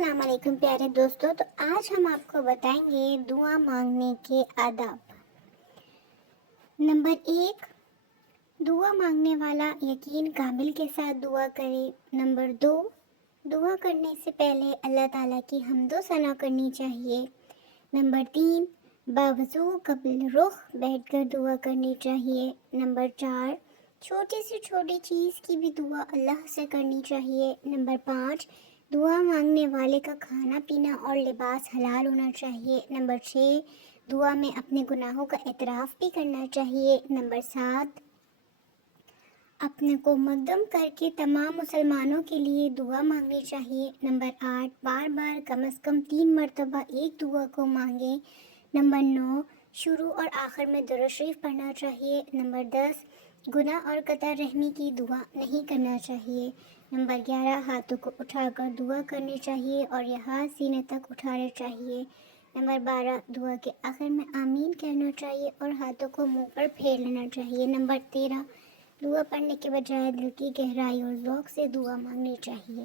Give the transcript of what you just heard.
السلام علیکم پیارے دوستوں، تو آج ہم آپ کو بتائیں گے دعا مانگنے کے آداب۔ نمبر 1، دعا مانگنے والا یقین کامل کے ساتھ دعا کرے۔ نمبر 2، دعا کرنے سے پہلے اللہ تعالیٰ کی حمد و ثنا کرنی چاہیے۔ نمبر 3، باوضو قبل رخ بیٹھ کر دعا کرنی چاہیے۔ نمبر 4، چھوٹی سے چھوٹی چیز کی بھی دعا اللہ سے کرنی چاہیے۔ نمبر 5، دعا مانگنے والے کا کھانا پینا اور لباس حلال ہونا چاہیے۔ نمبر 6، دعا میں اپنے گناہوں کا اعتراف بھی کرنا چاہیے۔ نمبر 7، اپنے کو مقدم کر کے تمام مسلمانوں کے لیے دعا مانگنی چاہیے۔ نمبر 8، بار بار کم از کم 3 مرتبہ ایک دعا کو مانگیں۔ نمبر 9، شروع اور آخر میں درود شریف پڑھنا چاہیے۔ نمبر 10، گناہ اور قطع رحمی کی دعا نہیں کرنا چاہیے۔ نمبر 11، ہاتھوں کو اٹھا کر دعا کرنی چاہیے اور یہ ہاتھ سینے تک اٹھانے چاہیے۔ نمبر 12، دعا کے آخر میں آمین کہنا چاہیے اور ہاتھوں کو منہ پر پھیر لینا چاہیے۔ نمبر 13، دعا پڑھنے کے بجائے دل کی گہرائی اور ذوق سے دعا مانگنی چاہیے۔